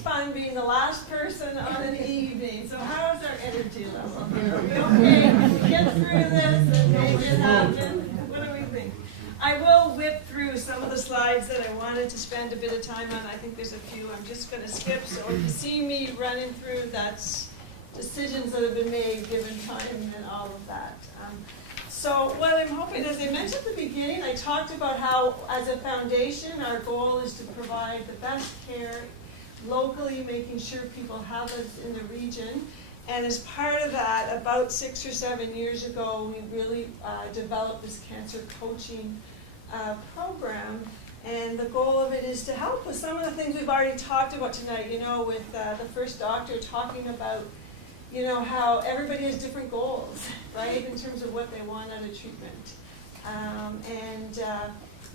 fun being the last person on an evening. So how's our energy level here? Are we okay? Can we get through this and make it happen? What do we think? I will whip through some of the slides that I wanted to spend a bit of time on. I think there's a few I'm just going to skip. So if you see me running through, that's decisions that have been made given time and all of that. So what I'm hoping, as I mentioned at the beginning, I talked about how, as a foundation, our goal is to provide the best care locally, making sure people have it in the region. And as part of that, about 6 or 7 years ago, we really developed this cancer coaching program. And the goal of it is to help with some of the things we've already talked about tonight, with the first doctor talking about how everybody has different goals, right, in terms of what they want out of treatment.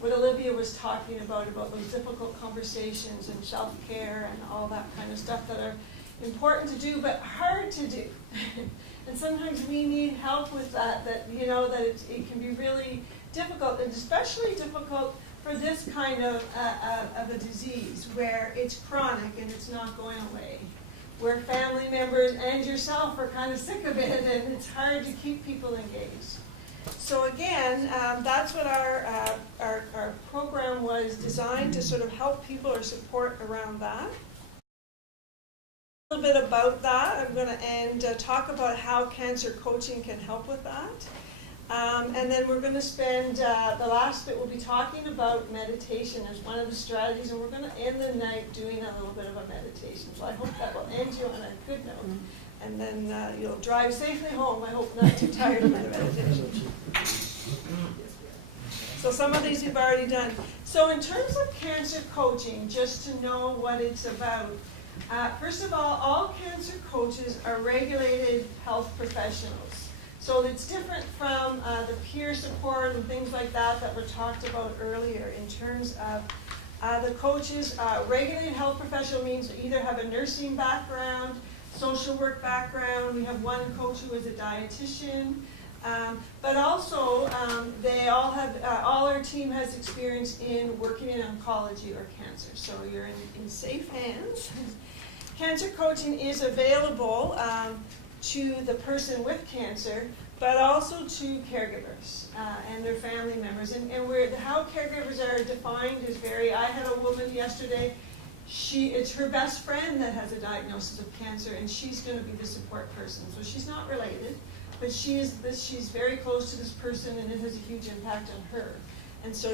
What Olivia was talking about those difficult conversations and self-care and all that kind of stuff that are important to do, but hard to do. And sometimes we need help with that it can be really difficult, and especially difficult for this kind of a disease where it's chronic and it's not going away, where family members and yourself are kind of sick of it and it's hard to keep people engaged. So again, that's what our program was designed to sort of help people or support around that. A little bit about that. I'm going to talk about how cancer coaching can help with that. And then we're going to spend, the last bit we'll be talking about meditation as one of the strategies, and we're going to end the night doing a little bit of a meditation. So I hope that will end you on a good note. And then you'll drive safely home, I hope, not too tired of the meditation. So some of these we've already done. So in terms of cancer coaching, just to know what it's about, first of all cancer coaches are regulated health professionals. So it's different from the peer support and things like that were talked about earlier in terms of the coaches. Regulated health professional means they either have a nursing background, social work background. We have one coach who is a dietitian. But also, they all have, all our team has experience in working in oncology or cancer. So you're in safe hands. Cancer coaching is available to the person with cancer, but also to caregivers and their family members. And how caregivers are defined is I had a woman yesterday, it's her best friend that has a diagnosis of cancer, and she's going to be the support person. So she's not related, but she's very close to this person, and it has a huge impact on her. And so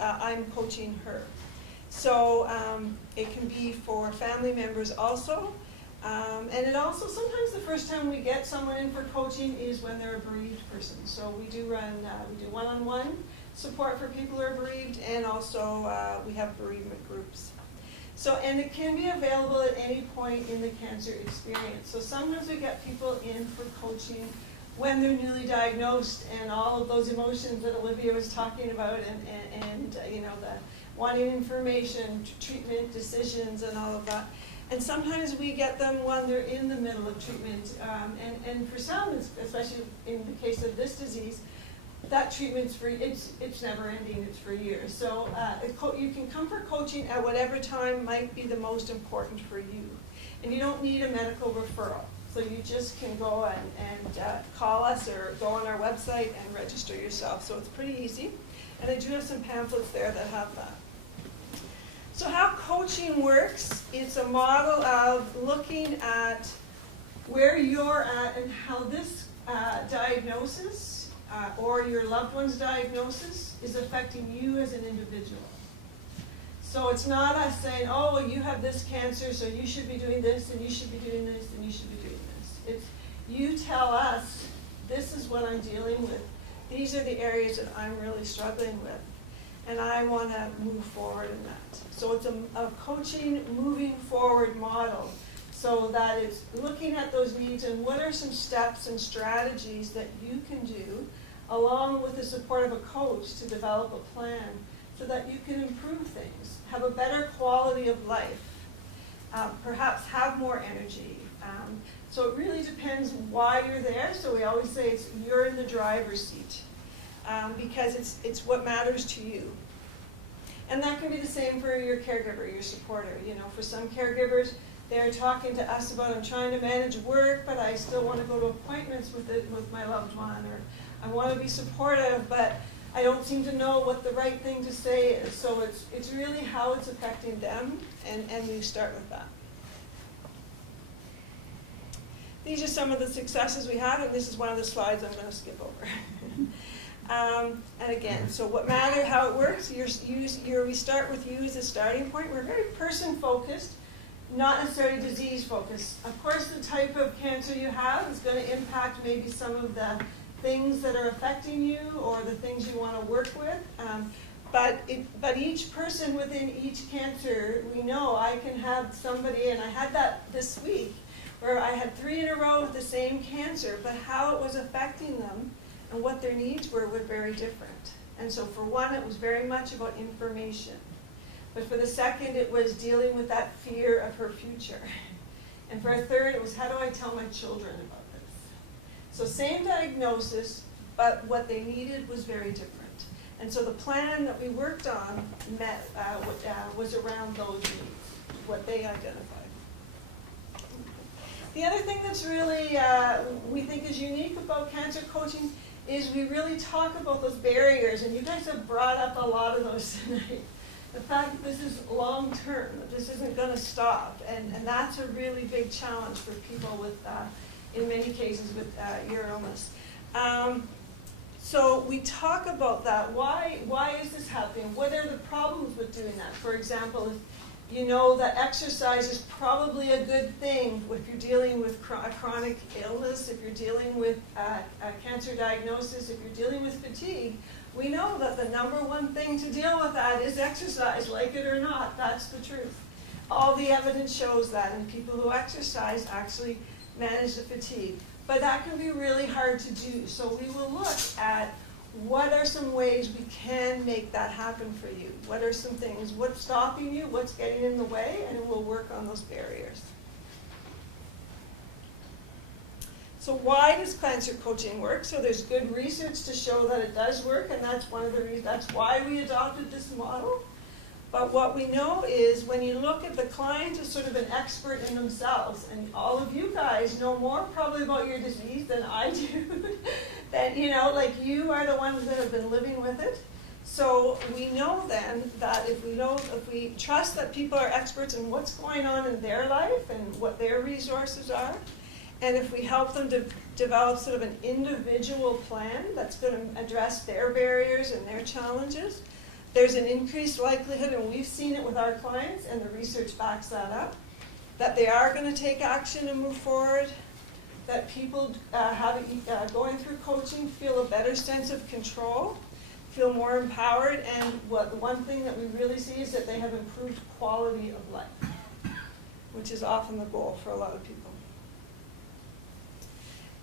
I'm coaching her. So it can be for family members also. And it also, sometimes the first time we get someone in for coaching is when they're a bereaved person. So we do one-on-one support for people who are bereaved, and also we have bereavement groups. So, and it can be available at any point in the cancer experience. So sometimes we get people in for coaching when they're newly diagnosed, and all of those emotions that Olivia was talking about, and the wanting information, treatment decisions, and all of that. And sometimes we get them when they're in the middle of treatment. And for some, especially in the case of this disease, that treatment's for, it's never ending, it's for years. So you can come for coaching at whatever time might be the most important for you. And you don't need a medical referral. So you just can go and call us or go on our website and register yourself. So it's pretty easy. And I do have some pamphlets there that have that. So how coaching works, it's a model of looking at where you're at and how this diagnosis or your loved one's diagnosis is affecting you as an individual. So it's not us saying, oh, well, you have this cancer, so you should be doing this, and you should be doing this, and you should be doing this. It's you tell us, this is what I'm dealing with. These are the areas that I'm really struggling with, and I want to move forward in that. So it's a coaching moving forward model, so that it's looking at those needs and what are some steps and strategies that you can do, along with the support of a coach, to develop a plan so that you can improve things, have a better quality of life, perhaps have more energy. So it really depends why you're there. So we always say you're in the driver's seat because it's what matters to you. And that can be the same for your caregiver, your supporter. You know, for some caregivers, they're talking to us about, I'm trying to manage work, but I still want to go to appointments with my loved one, or I want to be supportive, but I don't seem to know what the right thing to say is. So it's really how it's affecting them, and we start with that. These are some of the successes we had, and this is one of the slides I'm going to skip over. And again, so what matter how it works, we start with you as a starting point. We're very person-focused, not necessarily disease-focused. Of course, the type of cancer you have is going to impact maybe some of the things that are affecting you or the things you want to work with. But each person within each cancer, we know I can have somebody, and I had that this week, where I had 3 in a row with the same cancer, but how it was affecting them and what their needs were very different. And so for one, it was very much about information. But for the second, it was dealing with that fear of her future. And for a third, it was, how do I tell my children about this? So same diagnosis, but what they needed was very different. And so the plan that we worked on was around those needs, what they identified. The other thing that's really, we think is unique about cancer coaching is we really talk about those barriers, and you guys have brought up a lot of those tonight. The fact that this is long term, that this isn't going to stop, and that's a really big challenge for people with, in many cases, with ear illness. So we talk about that. Why is this happening? What are the problems with doing that? For example, if you know that exercise is probably a good thing if you're dealing with a chronic illness, if you're dealing with a cancer diagnosis, if you're dealing with fatigue, we know that the #1 thing to deal with that is exercise, like it or not. That's the truth. All the evidence shows that, and people who exercise actually manage the fatigue. But that can be really hard to do. So we will look at what are some ways we can make that happen for you. What are some things? What's stopping you? What's getting in the way? And we'll work on those barriers. So why does cancer coaching work? So there's good research to show that it does work, and that's one of the reasons. That's why we adopted this model. But what we know is when you look at the client as sort of an expert in themselves, and all of you guys know more probably about your disease than I do, that, you know, like you are the ones that have been living with it. So we know then that if we trust that people are experts in what's going on in their life and what their resources are, and if we help them to develop sort of an individual plan that's going to address their barriers and their challenges, there's an increased likelihood, and we've seen it with our clients, and the research backs that up, that they are going to take action and move forward, that people going through coaching feel a better sense of control, feel more empowered, and the one thing that we really see is that they have improved quality of life, which is often the goal for a lot of people.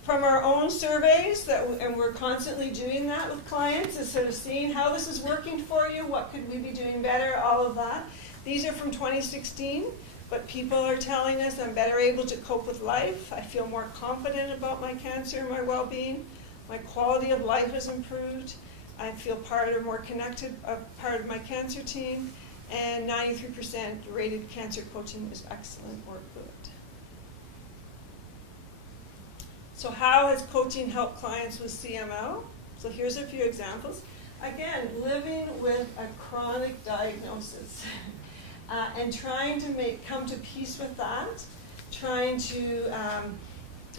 From our own surveys, and we're constantly doing that with clients, is sort of seeing how this is working for you, what could we be doing better, all of that. These are from 2016, but people are telling us I'm better able to cope with life, I feel more confident about my cancer and my well-being, my quality of life has improved, I feel part or more connected, part of my cancer team, and 93% rated cancer coaching is excellent or good. So how has coaching helped clients with CML? So here's a few examples. Again, living with a chronic diagnosis and trying to come to peace with that, trying to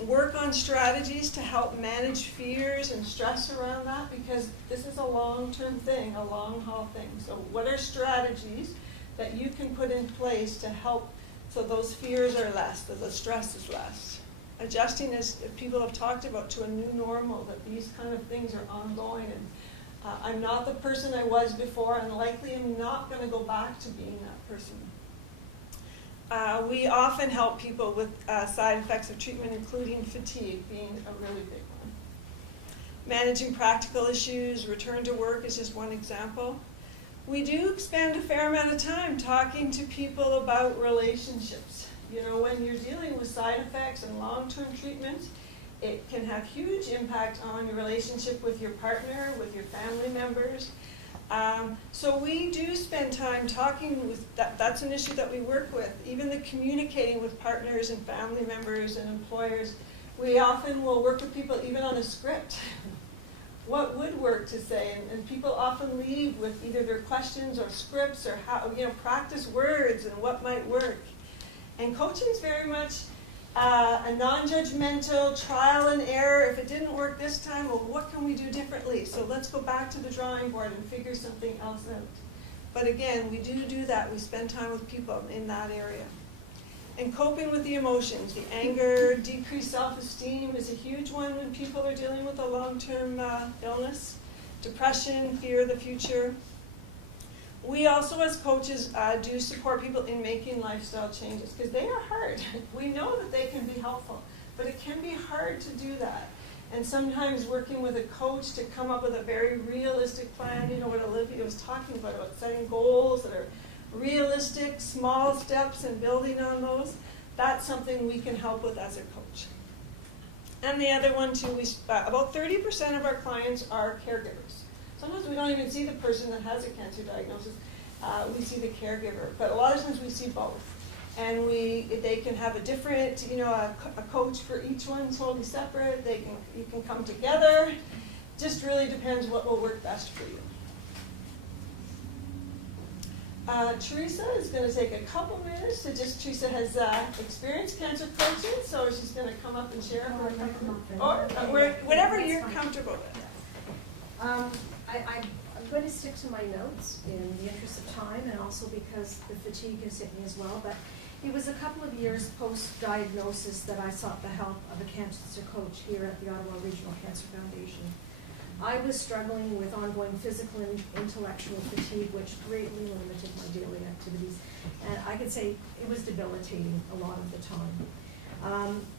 work on strategies to help manage fears and stress around that, because this is a long-term thing, a long-haul thing. So what are strategies that you can put in place to help so those fears are less, that the stress is less? Adjusting, as people have talked about, to a new normal, that these kind of things are ongoing, and I'm not the person I was before, and likely I'm not going to go back to being that person. We often help people with side effects of treatment, including fatigue being a really big one. Managing practical issues, return to work is just one example. We do spend a fair amount of time talking to people about relationships. You know, when you're dealing with side effects and long-term treatments, it can have huge impact on your relationship with your partner, with your family members. So we do spend time talking with, that's an issue that we work with, even the communicating with partners and family members and employers. We often will work with people even on a script. What would work to say, and people often leave with either their questions or scripts or how, practice words and what might work. And coaching is very much a non-judgmental trial and error. If it didn't work this time, well, what can we do differently? So let's go back to the drawing board and figure something else out. But again, we do that. We spend time with people in that area. And coping with the emotions, the anger, decreased self-esteem is a huge one when people are dealing with a long-term illness, depression, fear of the future. We also, as coaches, do support people in making lifestyle changes because they are hard. We know that they can be helpful, but it can be hard to do that. And sometimes working with a coach to come up with a very realistic plan, what Olivia was talking about setting goals that are realistic, small steps and building on those, that's something we can help with as a coach. And the other one too, about 30% of our clients are caregivers. Sometimes we don't even see the person that has a cancer diagnosis. We see the caregiver, but a lot of times we see both. And they can have a different, a coach for each one, totally separate. You can come together. Just really depends what will work best for you. Teresa is going to take a couple minutes Teresa has experienced cancer coaching, so she's going to come up and share her whatever you're comfortable with. I'm going to stick to my notes in the interest of time, and also because the fatigue has hit me as well, but it was a couple of years post-diagnosis that I sought the help of a cancer coach here at the Ottawa Regional Cancer Foundation. I was struggling with ongoing physical and intellectual fatigue, which greatly limited my daily activities. And I could say it was debilitating a lot of the time.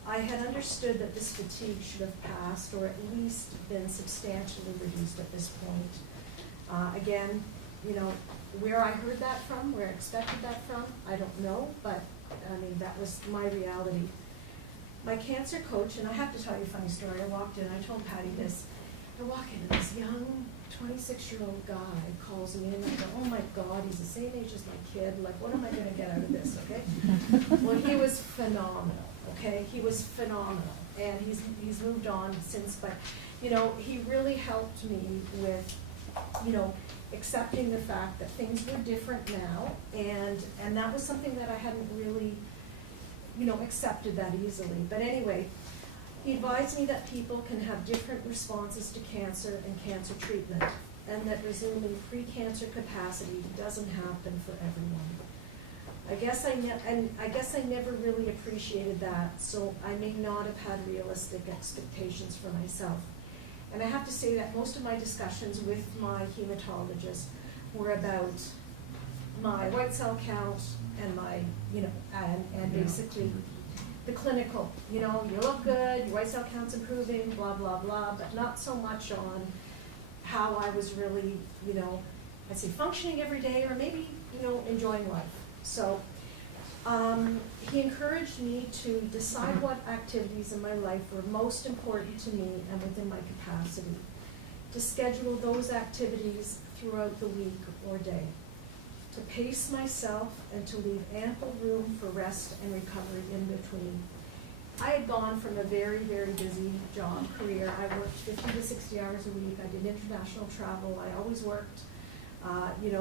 I had understood that this fatigue should have passed, or at least been substantially reduced at this point. Again, where I heard that from, where I expected that from, I don't know, but that was my reality. My cancer coach, and I have to tell you a funny story, I walked in, I told Patty this, I walk in and this young 26-year-old guy calls me and I go, oh my God, he's the same age as my kid. Like, what am I going to get out of this, okay? Well, he was phenomenal, okay? He was phenomenal. And he's moved on since, but, he really helped me with, accepting the fact that things were different now. And that was something that I hadn't really, accepted that easily. But anyway, he advised me that people can have different responses to cancer and cancer treatment, and that resuming pre-cancer capacity doesn't happen for everyone. I guess I never really appreciated that, so I may not have had realistic expectations for myself. And I have to say that most of my discussions with my hematologist were about my white cell count and my, and basically the clinical, you look good, your white cell count's improving, blah, blah, blah, but not so much on how I was really, I'd say functioning every day, or maybe, enjoying life. So he encouraged me to decide what activities in my life were most important to me and within my capacity, to schedule those activities throughout the week or day, to pace myself and to leave ample room for rest and recovery in between. I had gone from a very, very busy job career. I worked 50 to 60 hours a week. I did international travel. I always worked,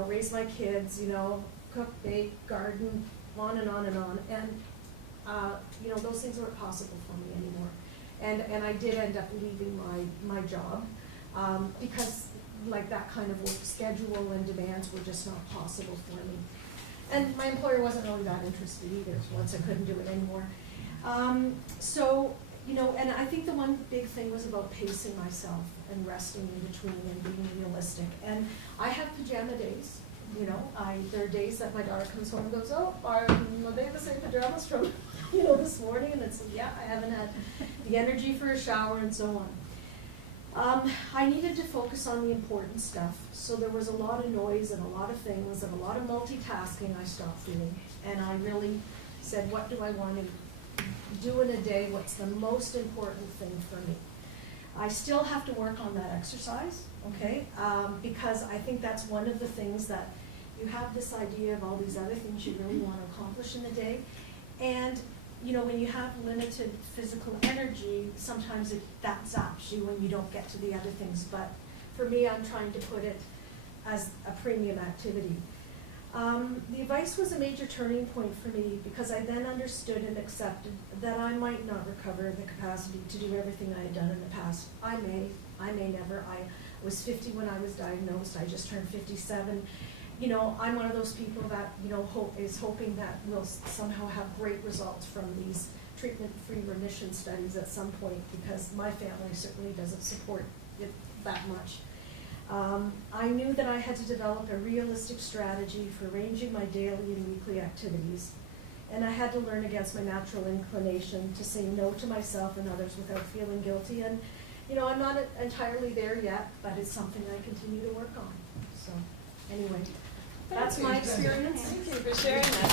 raised my kids, cook, bake, garden, on and on and on. And, those things weren't possible for me anymore. And I did end up leaving my job because that kind of work schedule and demands were just not possible for me. And my employer wasn't really that interested either once I couldn't do it anymore. And I think the one big thing was about pacing myself and resting in between and being realistic. And I have pajama days. There are days that my daughter comes home and goes, oh, are they the same pajamas from, this morning? And it's, yeah, I haven't had the energy for a shower and so on. I needed to focus on the important stuff. So there was a lot of noise and a lot of things and a lot of multitasking I stopped doing. And I really said, what do I want to do in a day? What's the most important thing for me? I still have to work on that exercise. okay? Because I think that's one of the things that you have this idea of all these other things you really want to accomplish in the day. And, you know, when you have limited physical energy, sometimes that zaps you when you don't get to the other things. But for me, I'm trying to put it as a premium activity. The advice was a major turning point for me because I then understood and accepted that I might not recover the capacity to do everything I had done in the past. I may never. I was 50 when I was diagnosed. I just turned 57. You know, I'm one of those people that, you know, is hoping that we'll somehow have great results from these treatment-free remission studies at some point, because my family certainly doesn't support it that much. I knew that I had to develop a realistic strategy for arranging my daily and weekly activities, and I had to learn against my natural inclination to say no to myself and others without feeling guilty. And, you know, I'm not entirely there yet, but it's something I continue to work on. So, anyway. That's my experience. Thank you for sharing that.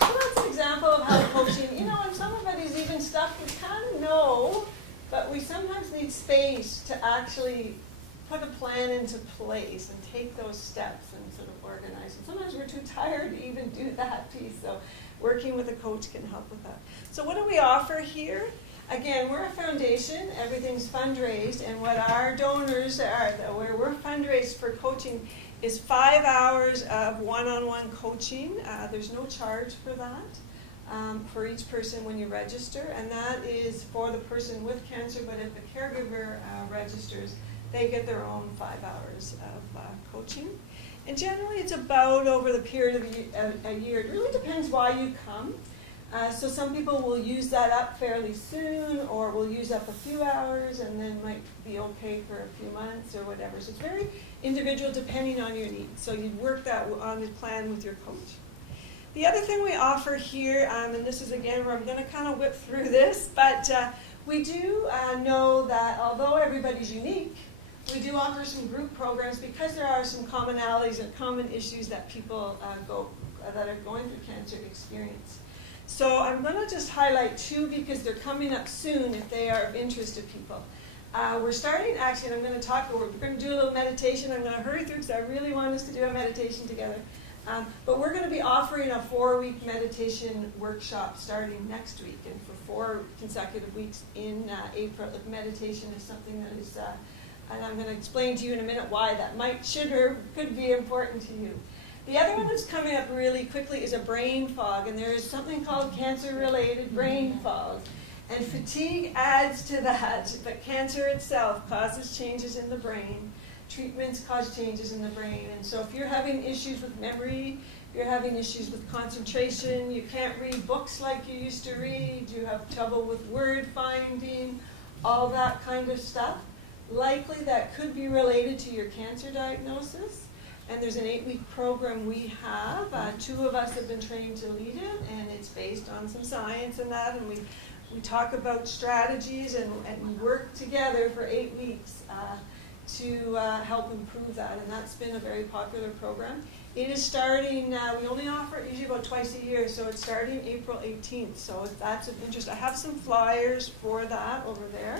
Well, that's an example of how coaching, you know, and some of it is even stuff we kind of know, but we sometimes need space to actually put a plan into place and take those steps and sort of organize. And sometimes we're too tired to even do that piece, so working with a coach can help with that. So what do we offer here? Again, we're a foundation, everything's fundraised, and what our donors are, where we're fundraised for coaching, is 5 hours of one-on-one coaching. There's no charge for that, for each person when you register, and that is for the person with cancer, but if the caregiver registers, they get their own 5 hours of coaching. And generally it's about over the period of a year. It really depends why you come. So some people will use that up fairly soon, or will use up a few hours and then might be okay for a few months or whatever. So it's very individual depending on your needs. So you'd work that on the plan with your coach. The other thing we offer here, and this is again where I'm going to kind of whip through this, but we do know that although everybody's unique, we do offer some group programs because there are some commonalities and common issues that people that are going through cancer experience. So I'm going to just highlight two because they're coming up soon if they are of interest to people. We're starting, actually, and I'm going to talk, we're going to do a little meditation. I'm going to hurry through because I really want us to do a meditation together. But we're going to be offering a 4-week meditation workshop starting next week, and for 4 consecutive weeks in April. If meditation is something that is, and I'm going to explain to you in a minute why that should or could be important to you. The other one that's coming up really quickly is a brain fog, and there is something called cancer-related brain fog. And fatigue adds to that, but cancer itself causes changes in the brain. Treatments cause changes in the brain, and so if you're having issues with memory, you're having issues with concentration, you can't read books like you used to read, you have trouble with word finding, all that kind of stuff, likely that could be related to your cancer diagnosis. And there's an 8-week program we have. 2 of us have been trained to lead it, and it's based on some science and that, and we talk about strategies and we work together for 8 weeks to help improve that, and that's been a very popular program. It is starting, we only offer it usually about twice a year, so it's starting April 18th, so if that's of interest, I have some flyers for that over there.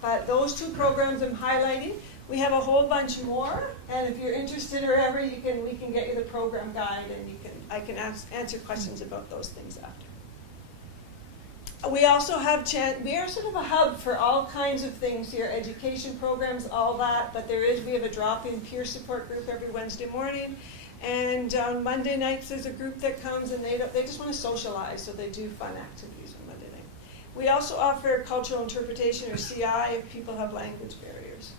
But those 2 programs I'm highlighting. We have a whole bunch more, and if you're interested or ever, we can get you the program guide, and I can answer questions about those things after. We also have, we are sort of a hub for all kinds of things here, education programs, all that, but we have a drop-in peer support group every Wednesday morning, and on Monday nights there's a group that comes, and they just want to socialize, so they do fun activities on Monday night. We also offer cultural interpretation, or CI, if people have language barriers.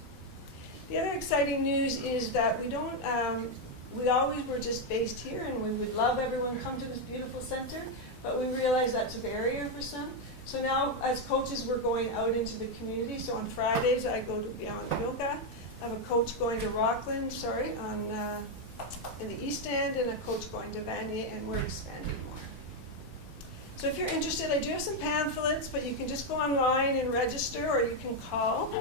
The other exciting news is that we always were just based here, and we would love everyone to come to this beautiful center, but we realize that's a barrier for some. So now, as coaches, we're going out into the community. So on Fridays, I go to Beyond Yoga. I have a coach going to Rockland, in the East End, and a coach going to Vanier, and we're expanding more. So if you're interested, I do have some pamphlets, but you can just go online and register, or you can call.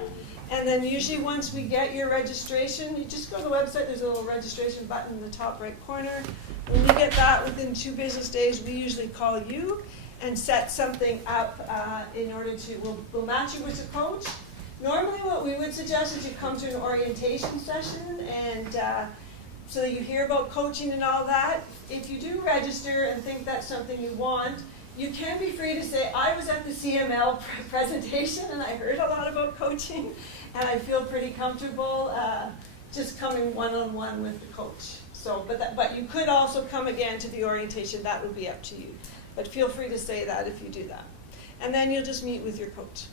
And then usually once we get your registration, you just go to the website, there's a little registration button in the top right corner. When we get that within 2 business days, we usually call you, and set something up in order to, we'll match you with a coach. Normally what we would suggest is you come to an orientation session and so that you hear about coaching and all that. If you do register and think that's something you want, you can be free to say, I was at the CML presentation and I heard a lot about coaching and I feel pretty comfortable just coming one-on-one with the coach. So, but you could also come again to the orientation, that would be up to you. But feel free to say that if you do that. And then you'll just meet with your coach.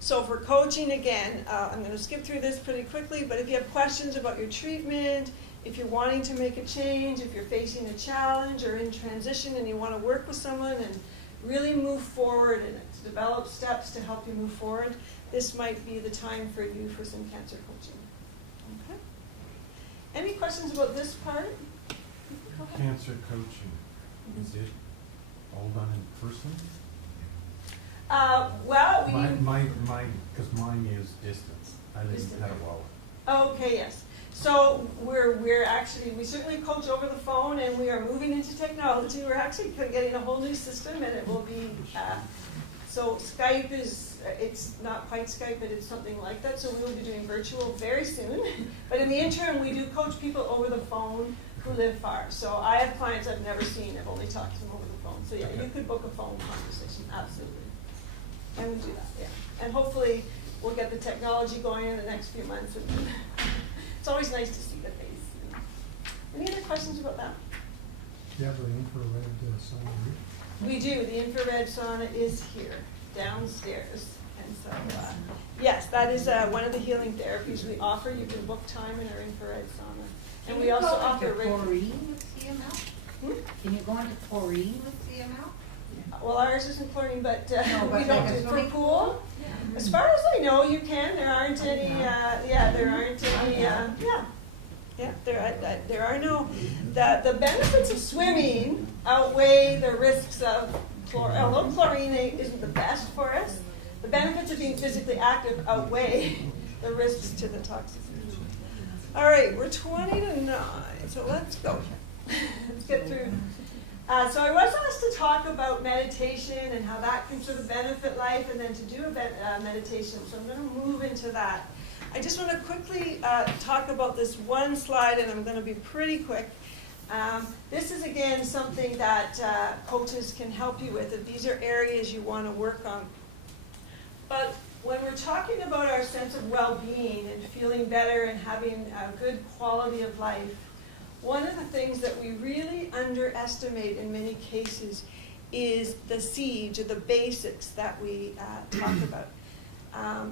So for coaching, again, I'm going to skip through this pretty quickly, but if you have questions about your treatment, if you're wanting to make a change, if you're facing a challenge or in transition and you want to work with someone and really move forward and develop steps to help you move forward, this might be the time for you for some cancer coaching. Okay? Any questions about this part? Cancer coaching, is it all done in person? Well, we... Because mine is distance. I live in Ottawa. Okay, yes. So we're actually, we certainly coach over the phone and we are moving into technology. We're actually getting a whole new system and it will be, so Skype is, it's not quite Skype, but it's something like that. So we will be doing virtual very soon. But in the interim, we do coach people over the phone who live far. So I have clients I've never seen. I've only talked to them over the phone. So yeah, you could book a phone conversation, absolutely. And we do that, yeah. And hopefully we'll get the technology going in the next few months. It's always nice to see the face. You know. Any other questions about that? Do you have an infrared sauna? We do. The infrared sauna is here, downstairs. And so, yes, that is one of the healing therapies we offer. You can book time in our infrared sauna. And we also offer chlorine with CML? Can you go into chlorine with CML? Well, ours isn't chlorine, but No, we but don't like do a for swimming pool. Yeah. As far as I know, you can. There aren't any. There aren't any. There are no. The benefits of swimming outweigh the risks of chlorine. Although chlorine isn't the best for us, the benefits of being physically active outweigh the risks to the toxicity. All right, we're 20 to 9, so let's go. Let's get through. So I was asked to talk about meditation and how that can sort of benefit life and then to do a meditation. So I'm going to move into that. I just want to quickly talk about this one slide, and I'm going to be pretty quick. This is, again, something that coaches can help you with. If these are areas you want to work on. But when we're talking about our sense of well-being and feeling better and having a good quality of life, one of the things that we really underestimate in many cases is the seeds or the basics that we talk about.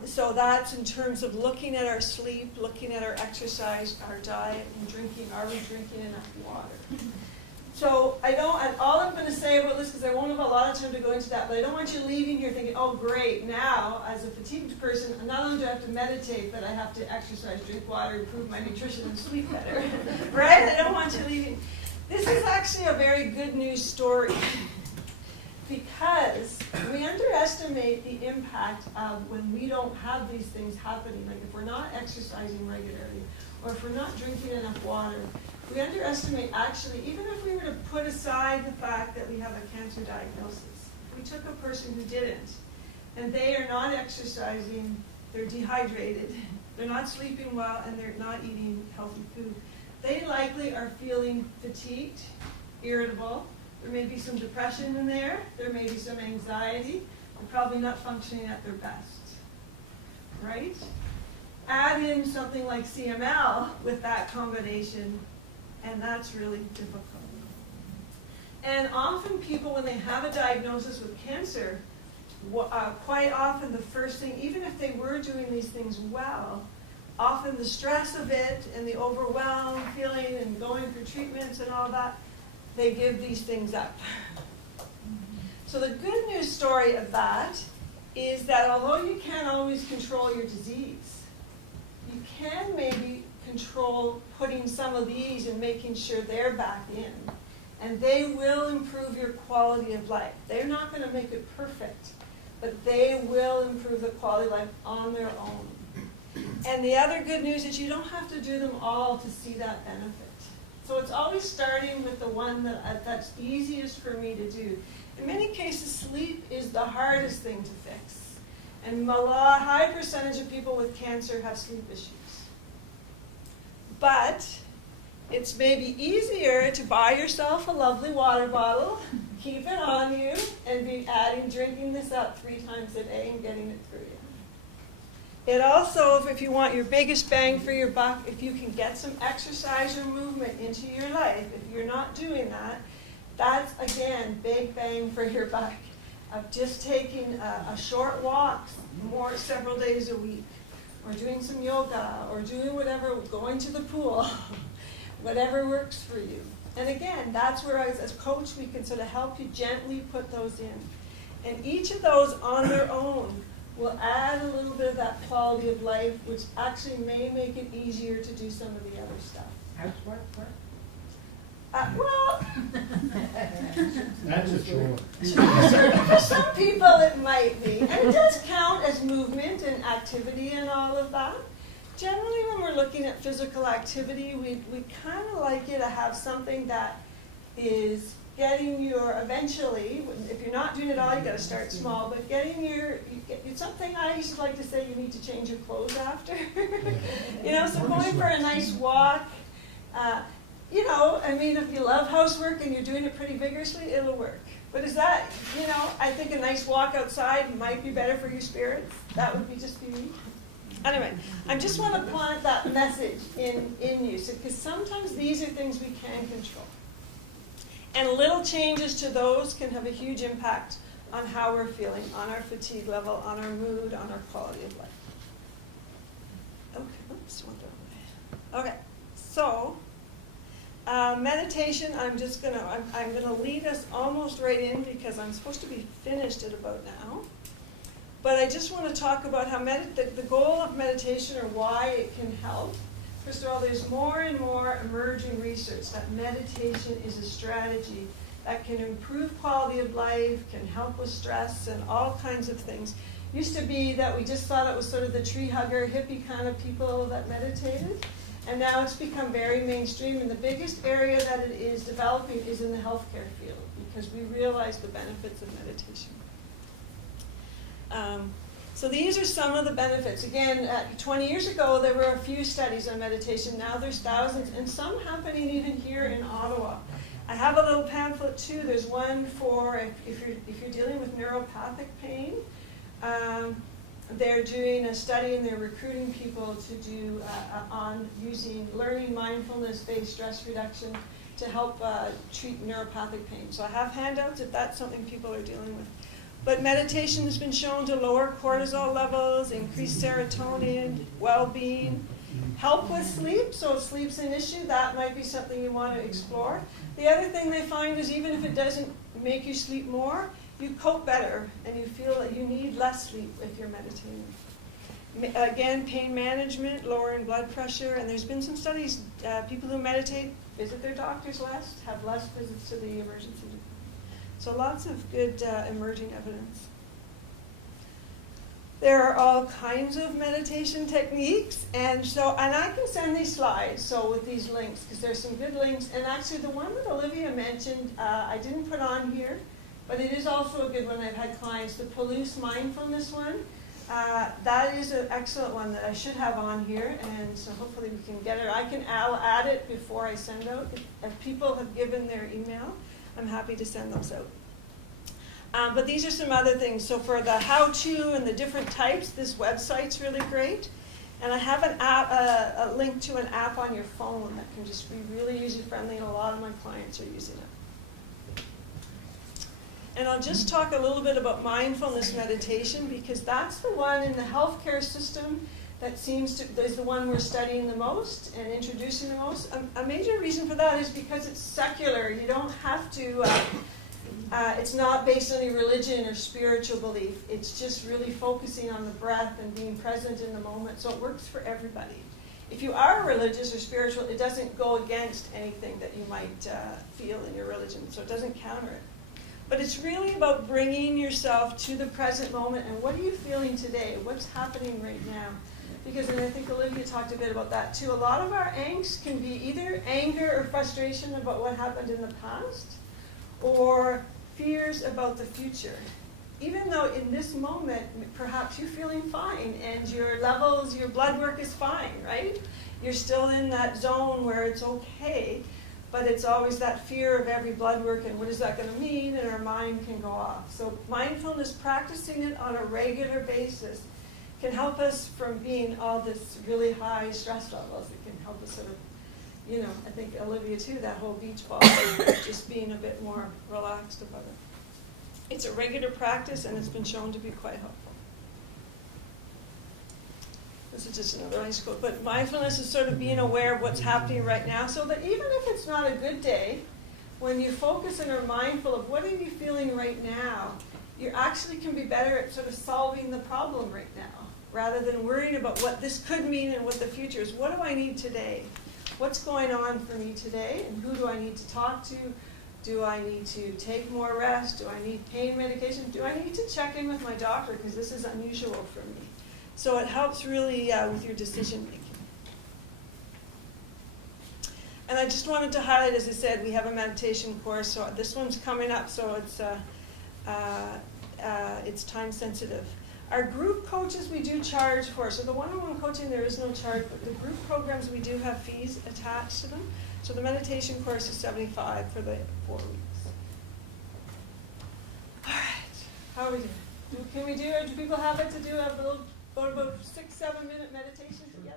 So that's in terms of looking at our sleep, looking at our exercise, our diet, and drinking. Are we drinking enough water? So all I'm going to say about this, because I won't have a lot of time to go into that, but I don't want you leaving here thinking, oh great, now as a fatigued person, not only do I have to meditate, but I have to exercise, drink water, improve my nutrition, and sleep better. Right? I don't want you leaving. This is actually a very good news story because we underestimate the impact of when we don't have these things happening, like if we're not exercising regularly or if we're not drinking enough water. We underestimate, actually, even if we were to put aside the fact that we have a cancer diagnosis, if we took a person who didn't, and they are not exercising, they're dehydrated, they're not sleeping well, and they're not eating healthy food, they likely are feeling fatigued, irritable, there may be some depression in there may be some anxiety, they're probably not functioning at their best, right? Add in something like CML with that combination, and that's really difficult. And often people, when they have a diagnosis with cancer, quite often the first thing, even if they were doing these things well, often the stress of it and the overwhelmed feeling and going through treatments and all that, they give these things up. So the good news story of that is that although you can't always control your disease, you can maybe control putting some of these and making sure they're back in. And they will improve your quality of life. They're not going to make it perfect, but they will improve the quality of life on their own. And the other good news is you don't have to do them all to see that benefit. So it's always starting with the one that's easiest for me to do. In many cases, sleep is the hardest thing to fix. And high percentage of people with cancer have sleep issues. But it's maybe easier to buy yourself a lovely water bottle, keep it on you, and be drinking this up 3 times a day and getting it through you. It also, if you want your biggest bang for your buck, if you can get some exercise or movement into your life, if you're not doing that, that's, again, big bang for your buck. Of just taking a short walk several days a week, or doing some yoga, or doing whatever, going to the pool, whatever works for you. And again, that's where as a coach, we can sort of help you gently put those in. And each of those on their own will add a little bit of that quality of life, which actually may make it easier to do some of the other stuff. Housework, work? Well, That's a chore. for some people it might be. And it does count as movement and activity and all of that. Generally, when we're looking at physical activity, we kind of like you to have something that is getting your, eventually, if you're not doing it all, you got to start small, but it's something I used to like to say, you need to change your clothes after. So going for a nice walk, if you love housework and you're doing it pretty vigorously, it'll work. But I think a nice walk outside might be better for your spirits. That would be just me. Anyway, I just want to plant that message in you, because sometimes these are things we can control. And little changes to those can have a huge impact on how we're feeling, on our fatigue level, on our mood, on our quality of life. Okay, oops, went the wrong way. Okay, so meditation, I'm gonna lead us almost right in because I'm supposed to be finished at about now. But I just want to talk about how the goal of meditation, or why it can help. First of all, there's more and more emerging research that meditation is a strategy that can improve quality of life, can help with stress, and all kinds of things. Used to be that we just thought it was sort of the tree hugger, hippie kind of people that meditated. And now it's become very mainstream, and the biggest area that it is developing is in the healthcare field, because we realize the benefits of meditation. So these are some of the benefits. Again, 20 years ago, there were a few studies on meditation. Now there's thousands, and some happening even here in Ottawa. I have a little pamphlet too. There's one for if you're dealing with neuropathic pain. They're doing a study, and they're recruiting people to do on learning mindfulness-based stress reduction to help treat neuropathic pain. So I have handouts if that's something people are dealing with. But meditation has been shown to lower cortisol levels, increase serotonin, well-being, help with sleep. So if sleep's an issue, that might be something you want to explore. The other thing they find is even if it doesn't make you sleep more, you cope better, and you feel that you need less sleep if you're meditating. Again, pain management, lowering blood pressure, and there's been some studies, people who meditate visit their doctors less, have less visits to the emergency department. So lots of good emerging evidence. There are all kinds of meditation techniques, and I can send these slides, with these links, because there's some good links, and actually the one that Olivia mentioned, I didn't put on here, but it is also a good one. I've had clients, the Palouse mindfulness one, that is an excellent one that I should have on here, and so hopefully we can get it. I'll add it before I send out. If people have given their email, I'm happy to send those out. But these are some other things. So for the how-to and the different types, this website's really great. And I have an app, a link to an app on your phone that can just be really user-friendly, and a lot of my clients are using it. And I'll just talk a little bit about mindfulness meditation, because that's the one in the healthcare system that is the one we're studying the most and introducing the most. A major reason for that is because it's secular. You don't have to, it's not based on any religion or spiritual belief. It's just really focusing on the breath and being present in the moment. So it works for everybody. If you are religious or spiritual, it doesn't go against anything that you might feel in your religion. So it doesn't counter it. But it's really about bringing yourself to the present moment, and what are you feeling today? What's happening right now? because, and I think Olivia talked a bit about that too, a lot of our angst can be either anger or frustration about what happened in the past, or fears about the future. Even though in this moment, perhaps you're feeling fine and your levels, your blood work is fine, right? You're still in that zone where it's okay, but it's always that fear of every blood work and what is that going to mean, and our mind can go off. So mindfulness, practicing it on a regular basis, can help us from being all this really high stress levels. It can help us sort of, you know, I think Olivia too, that whole beach ball, just being a bit more relaxed about it. It's a regular practice, and it's been shown to be quite helpful. This is just another ice quote, but mindfulness is sort of being aware of what's happening right now, so that even if it's not a good day, when you focus and are mindful of what are you feeling right now, you actually can be better at sort of solving the problem right now, rather than worrying about what this could mean and what the future is. What do I need today? What's going on for me today, and who do I need to talk to? Do I need to take more rest? Do I need pain medication? Do I need to check in with my doctor because this is unusual for me? So it helps really with your decision making. And I just wanted to highlight, as I said, we have a meditation course. So this one's coming up, so it's time sensitive. Our group coaches we do charge for. So the one-on-one coaching there is no charge, but the group programs we do have fees attached to them. So the meditation course is $75 for the 4 weeks. All right, how are we doing? Can we do, or do people have it to do a little, about 6-7 minute meditation together?